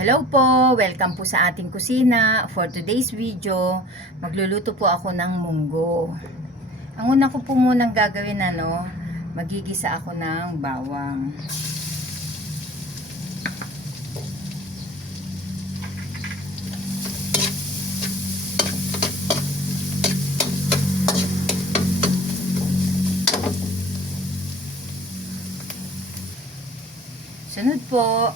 Hello po! Welcome po sa ating kusina. For today's video, magluluto po ako ng munggo. Ang una ko po munang gagawin, magigisa ako ng bawang. Sunod po,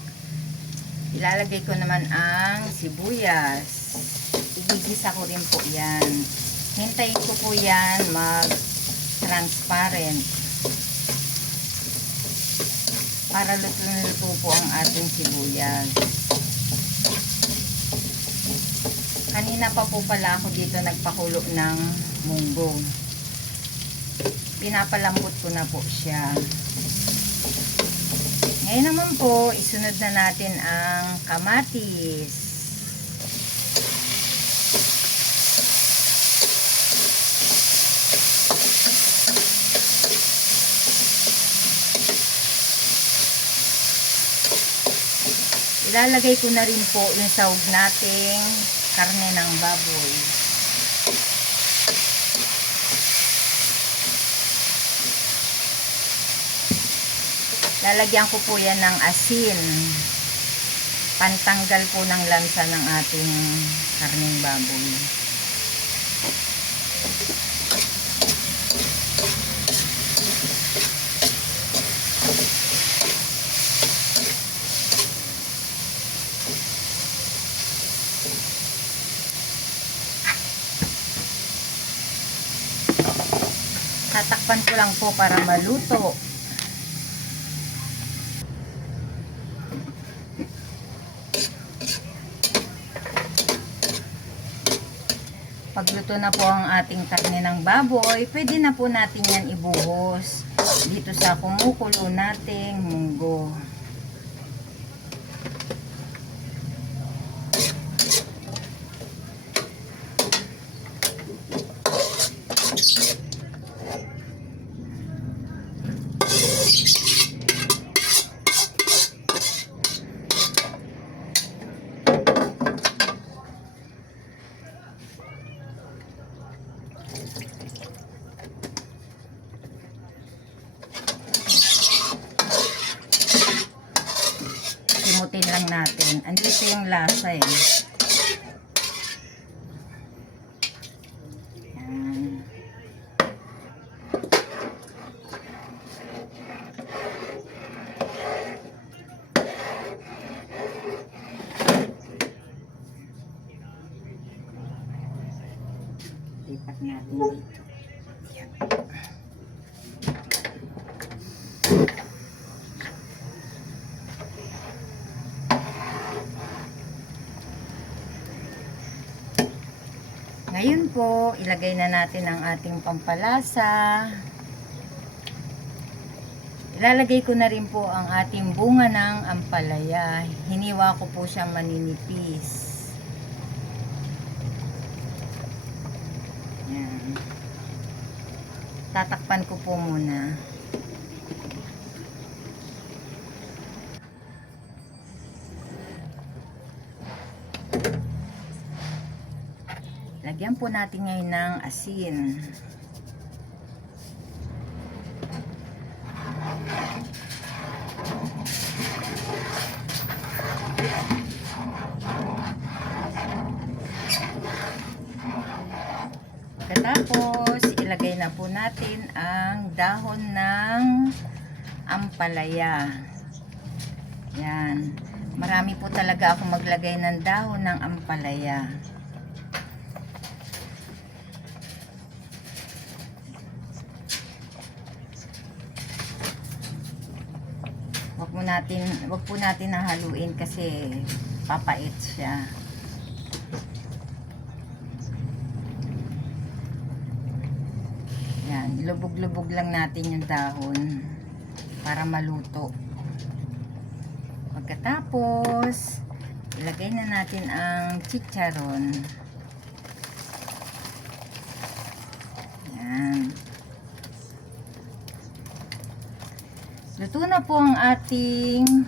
ilalagay ko naman ang sibuyas. Igigisa ko rin po yan. Hintayin ko po yan mag-transparent para luto po ang ating sibuyas. Kanina pa po pala ako dito nagpakulo ng munggo. Pinapalambot ko na po siya. Ngayon naman po, isunod na natin ang kamatis. Ilalagay ko na rin po yung sahog nating karne ng baboy. Lalagyan ko po yan ng asin. Pantanggal po ng lansa ng ating karneng baboy. Tatakpan ko lang po para maluto. Pagluto na po ang ating karne ng baboy, pwede na po natin yan ibuhos dito sa kumukulo nating munggo. Simutin lang natin. Andito yung lasa eh. Yan. Lipat natin dito. Yan. Ngayon po, ilagay na natin ang ating pampalasa. Ilalagay ko na rin po ang ating bunga ng ampalaya. Hiniwa ko po siyang maninipis. Yan. Tatakpan ko po muna. Lagyan po natin ngayon ng asin. Pagkatapos, ilagay na po natin ang dahon ng ampalaya. Yan. Marami po talaga ako maglagay ng dahon ng ampalaya. Wag po natin nahaluin kasi papait siya. Yan, lubog-lubog lang natin yung dahon para maluto. Pagkatapos, ilagay na natin ang chicharon. Yan. Luto na po ang ating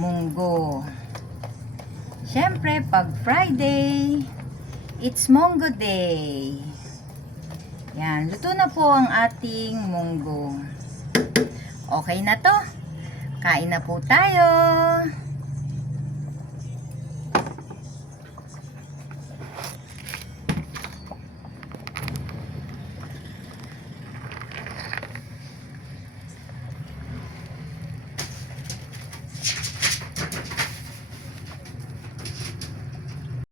munggo. Siyempre, pag Friday, it's Munggo Day. Yan, luto na po ang ating munggo. Okay na to. Kain na po tayo.